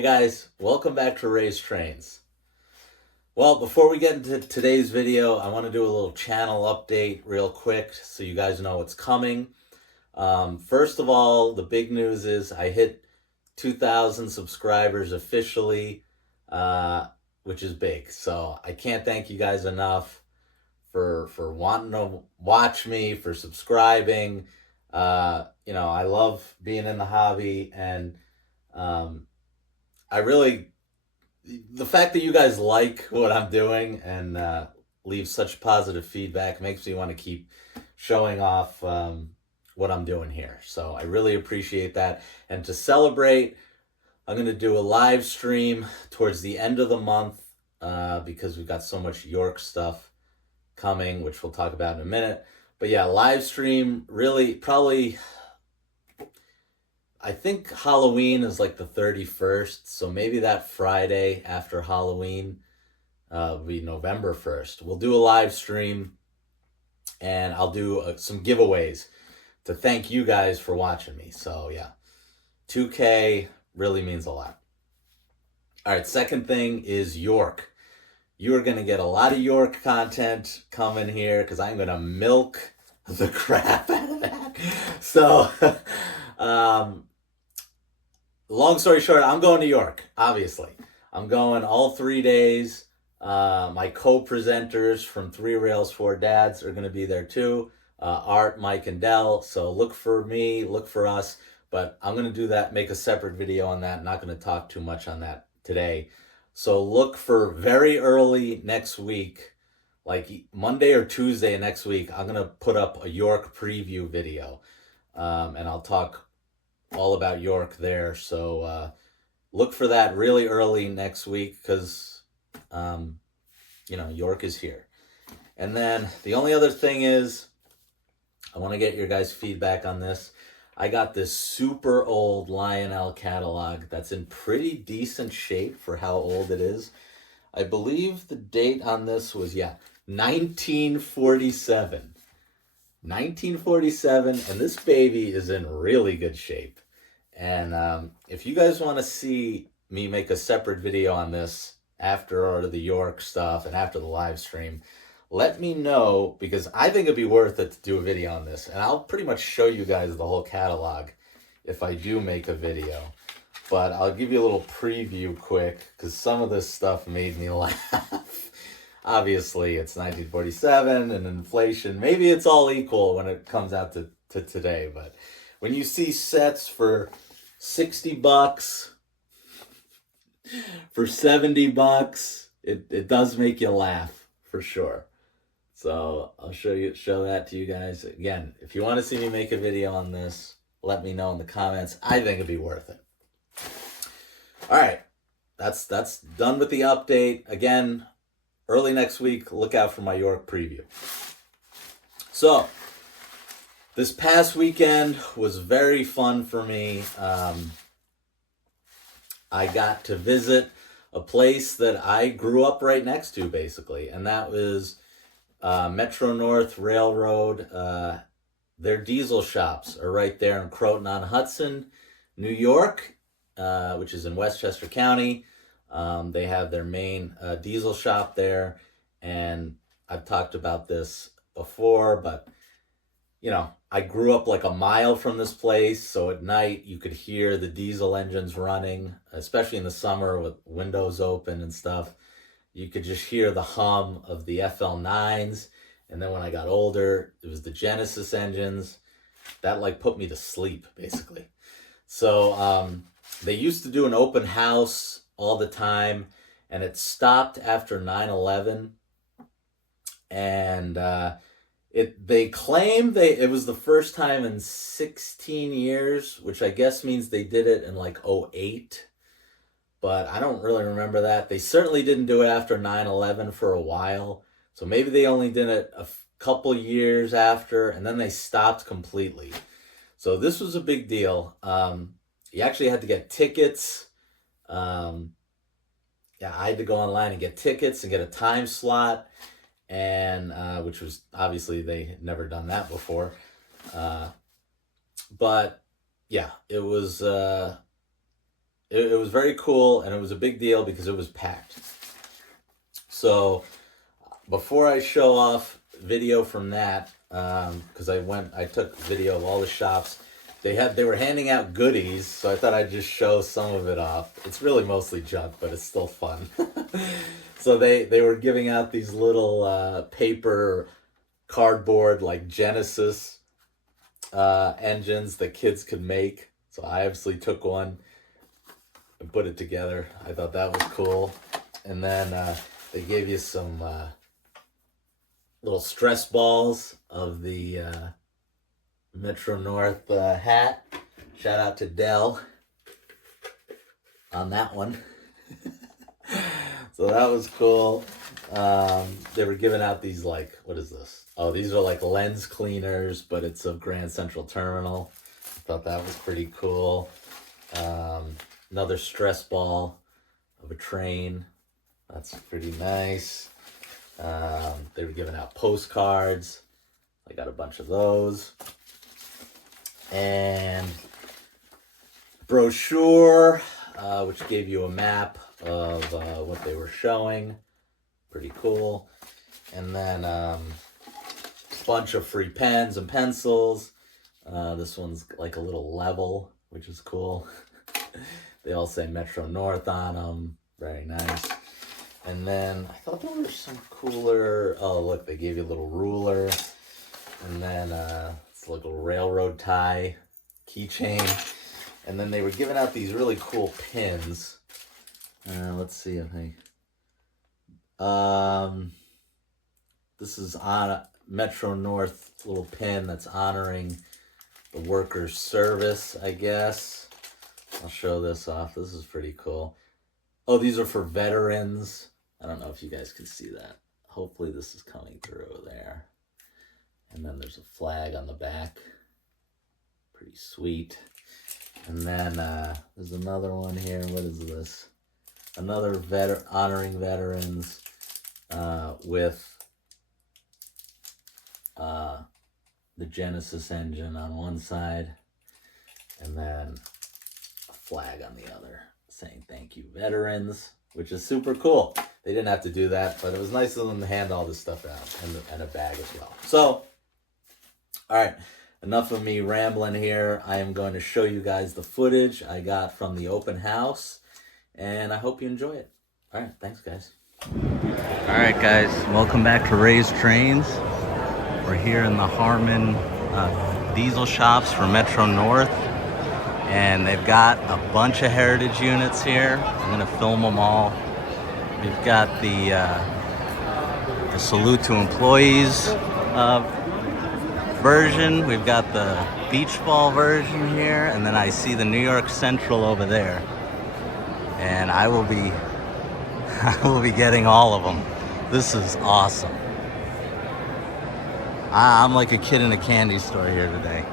Hey guys, welcome back to Raise Trains. Well, before we get into today's video, I want to do a little channel update real quick so you guys know what's coming. First of all, the big news is I hit 2,000 subscribers officially, which is big. So I can't thank you guys enough for wanting to watch me, for subscribing. I love being in the hobby, and the fact that you guys like what I'm doing and leave such positive feedback makes me want to keep showing off what I'm doing here. So I really appreciate that. And to celebrate, I'm going to do a live stream towards the end of the month because we've got so much York stuff coming, which we'll talk about in a minute. But yeah, live stream, really probably, I think Halloween is like the 31st, so maybe that Friday after Halloween will be November 1st. We'll do a live stream, and I'll do some giveaways to thank you guys for watching me. So yeah, 2K really means a lot. All right, second thing is York. You are going to get a lot of York content coming here because I'm going to milk the crap out of that. So, long story short, I'm going to York, obviously. I'm going all 3 days. My co-presenters from 3 Rails 4 Dads are going to be there too. Art, Mike, and Dell. So look for me, look for us. But I'm going to do that, make a separate video on that. I'm not going to talk too much on that today. So look for very early next week, like Monday or Tuesday next week, I'm going to put up a York preview video. And I'll talk all about York there. So look for that really early next week because, York is here. And then the only other thing is, I want to get your guys' feedback on this. I got this super old Lionel catalog that's in pretty decent shape for how old it is. I believe the date on this was, 1947. 1947, and this baby is in really good shape. And if you guys want to see me make a separate video on this after the York stuff and after the live stream, let me know, because I think it'd be worth it to do a video on this. And I'll pretty much show you guys the whole catalog if I do make a video. But I'll give you a little preview quick, because some of this stuff made me laugh. Obviously, it's 1947 and inflation. Maybe it's all equal when it comes out to today. But when you see sets for $60, for $70, it does make you laugh, for sure. So I'll show that to you guys. Again, if you want to see me make a video on this, let me know in the comments. I think it'd be worth it. All right, that's done with the update. Again, early next week, look out for my York preview. So this past weekend was very fun for me. I got to visit a place that I grew up right next to, basically, and that was Metro North Railroad. Their diesel shops are right there in Croton-on-Hudson, New York, which is in Westchester County. They have their main diesel shop there, and I've talked about this before, but I grew up like a mile from this place, so at night you could hear the diesel engines running, especially in the summer with windows open and stuff. You could just hear the hum of the FL9s. And then when I got older, it was the Genesis engines. That put me to sleep, basically. So they used to do an open house all the time, and it stopped after 9/11. And they claim it was the first time in 16 years, which I guess means they did it in 2008. But I don't really remember that. They certainly didn't do it after 9/11 for a while. So maybe they only did it a couple years after, and then they stopped completely. So this was a big deal. You actually had to get tickets. I had to go online and get tickets and get a time slot, and which was obviously they had never done that before. But yeah, it was it was very cool, and it was a big deal because it was packed. So before I show off video from that, because I took video of all the shops. They were handing out goodies, so I thought I'd just show some of it off. It's really mostly junk, but it's still fun. So they were giving out these little paper, cardboard, like Genesis engines that kids could make. So I obviously took one and put it together. I thought that was cool. And then they gave you some little stress balls of the Metro North hat. Shout out to Dell on that one. So that was cool. They were giving out these, like, what is this? Oh, these are like lens cleaners, but it's of Grand Central Terminal. I thought that was pretty cool. Another stress ball of a train. That's pretty nice. They were giving out postcards. I got a bunch of those. And brochure, which gave you a map of what they were showing. Pretty cool. And then a bunch of free pens and pencils. This one's like a little level, which is cool. They all say Metro North on them. Very nice. And then I thought there were some cooler... Oh, look, they gave you a little ruler. And then it's like a railroad tie keychain. And then they were giving out these really cool pins. Let's see if I... this is on a Metro North little pin that's honoring the workers' service, I guess. I'll show this off. This is pretty cool. Oh, these are for veterans. I don't know if you guys can see that. Hopefully this is coming through there. And then there's a flag on the back. Pretty sweet. And then there's another one here. What is this? Another honoring veterans with the Genesis engine on one side. And then a flag on the other saying thank you, veterans, which is super cool. They didn't have to do that, but it was nice of them to hand all this stuff out and a bag as well. So, all right, enough of me rambling here. I am going to show you guys the footage I got from the open house, and I hope you enjoy it. All right, thanks, guys. All right, guys, welcome back to Ray's Trains. We're here in the Harmon diesel shops for Metro North. And they've got a bunch of heritage units here. I'm gonna film them all. We've got the salute to employees version. We've got the beach ball version here, and then I see the New York Central over there. And I will be getting all of them. This is awesome. I'm like a kid in a candy store here today.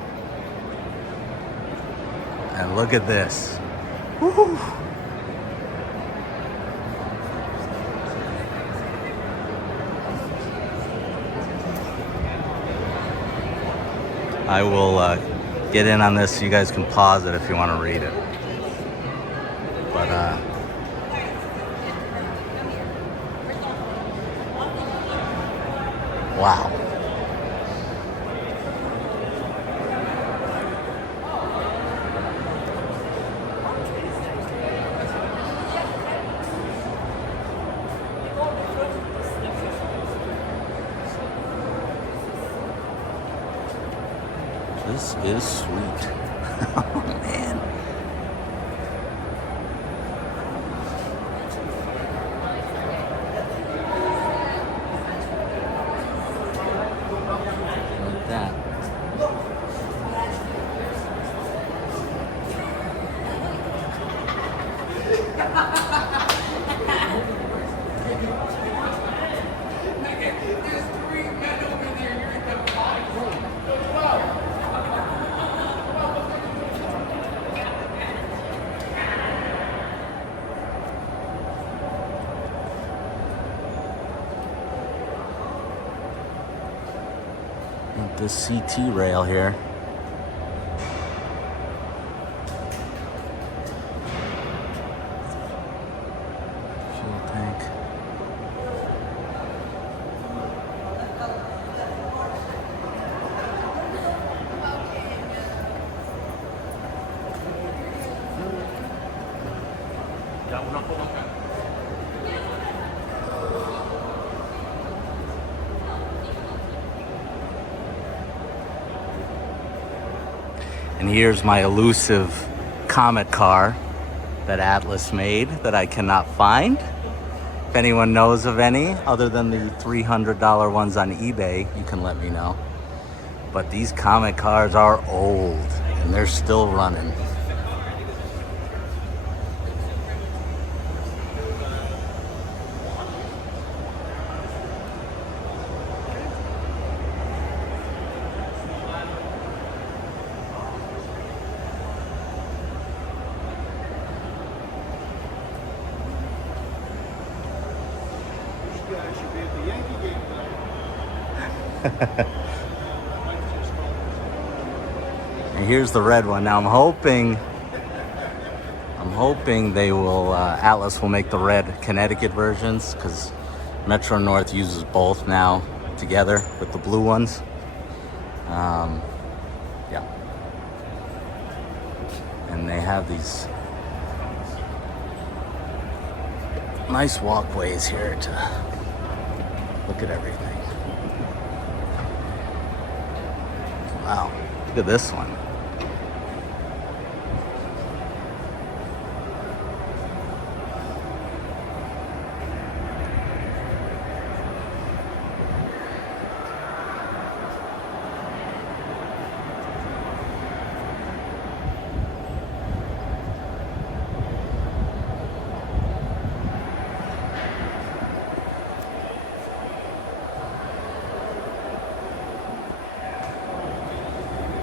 And look at this. Woo-hoo. I will get in on this so you guys can pause it if you want to read it. But wow. This is sweet. Oh, man. Like that. The CT rail here. And here's my elusive Comet car that Atlas made that I cannot find. If anyone knows of any other than the $300 ones on eBay, you can let me know. But these Comet cars are old and they're still running. And here's the red one. Now I'm hoping they will, Atlas will make the red Connecticut versions, because Metro North uses both now together with the blue ones. Yeah. And they have these nice walkways here to look at everything. Wow, look at this one.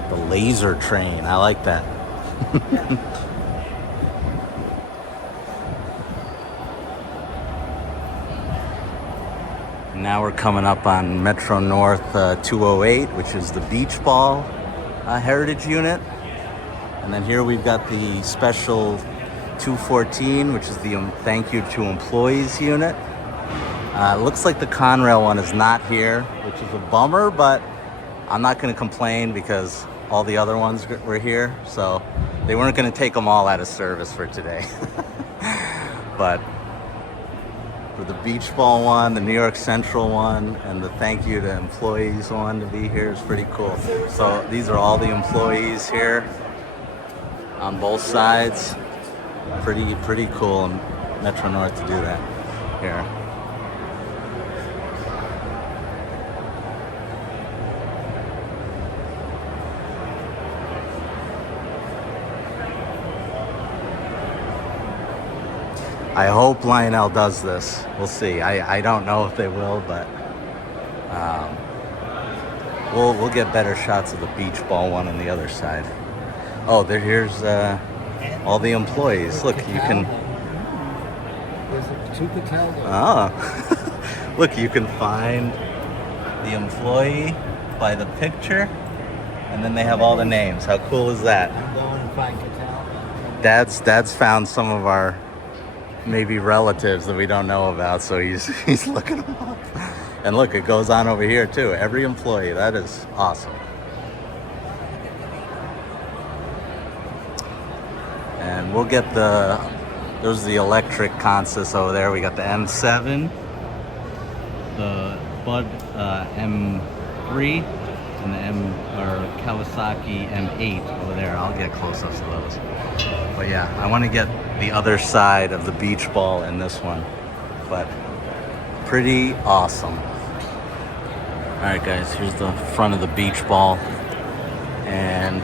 The laser train, I like that. Now we're coming up on Metro North 208, which is the beach ball heritage unit. And then here we've got the special 214, which is the thank you to employees unit. Looks like the Conrail one is not here, which is a bummer, but I'm not going to complain because all the other ones were here, so they weren't going to take them all out of service for today. But for the beach ball one, the New York Central one, and the thank you to employees one to be here is pretty cool. So these are all the employees here on both sides. Pretty cool in Metro North to do that here. I hope Lionel does this. We'll see. I don't know if they will, but we'll get better shots of the beach ball one on the other side. Oh, here's all the employees. Look, you can. Oh, look, you can find the employee by the picture, and then they have all the names. How cool is that? I'm going to find Catal. Dad's found some of our maybe relatives that we don't know about, so he's looking them up. And look, it goes on over here too. Every employee. That is awesome. And we'll get there's the electric consist over there. We got the M7, the Bud M3, and the Kawasaki M8 over there. I'll get close-ups of those. But yeah, I want to get the other side of the beach ball in this one. But pretty awesome. Alright guys, here's the front of the beach ball. And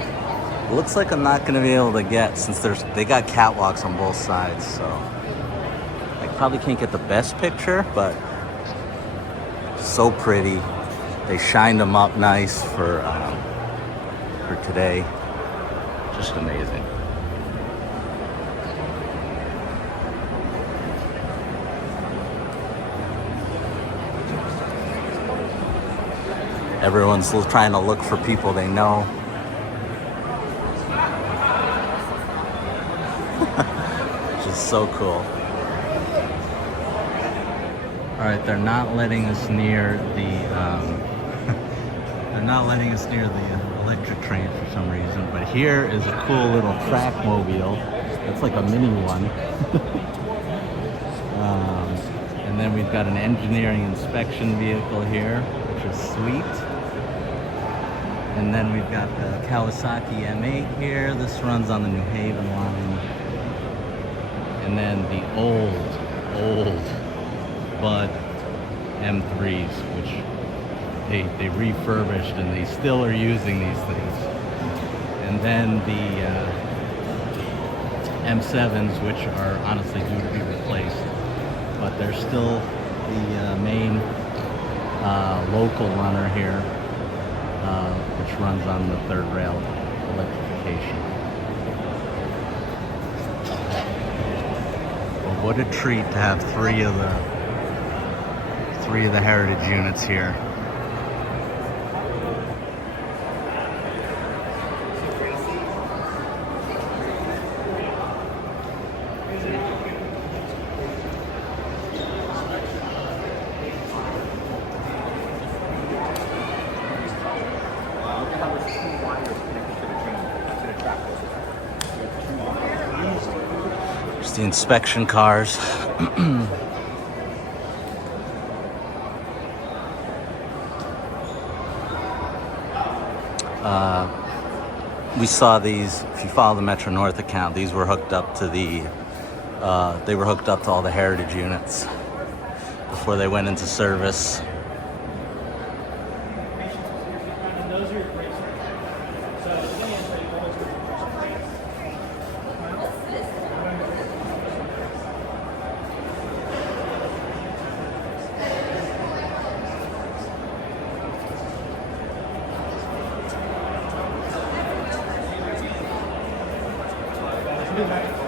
it looks like I'm not going to be able to get, since they got catwalks on both sides, so I probably can't get the best picture, but so pretty. They shined them up nice for today. Just amazing. Everyone's still trying to look for people they know. Which is so cool. Alright, they're not letting us near the electric train for some reason, but here is a cool little track mobile. It's like a mini one. then we've got an engineering inspection vehicle here, which is sweet. And then we've got the Kawasaki M8 here. This runs on the New Haven line. And then the old Bud M3s, which they refurbished and they still are using these things. And then the M7s, which are honestly due to be replaced, but they're still the main local runner here, which runs on the third rail electrification. Well, what a treat to have three of the heritage units here. There's the inspection cars. We saw these, if you follow the Metro North account, these were hooked up to they were hooked up to all the heritage units before they went into service. Good night.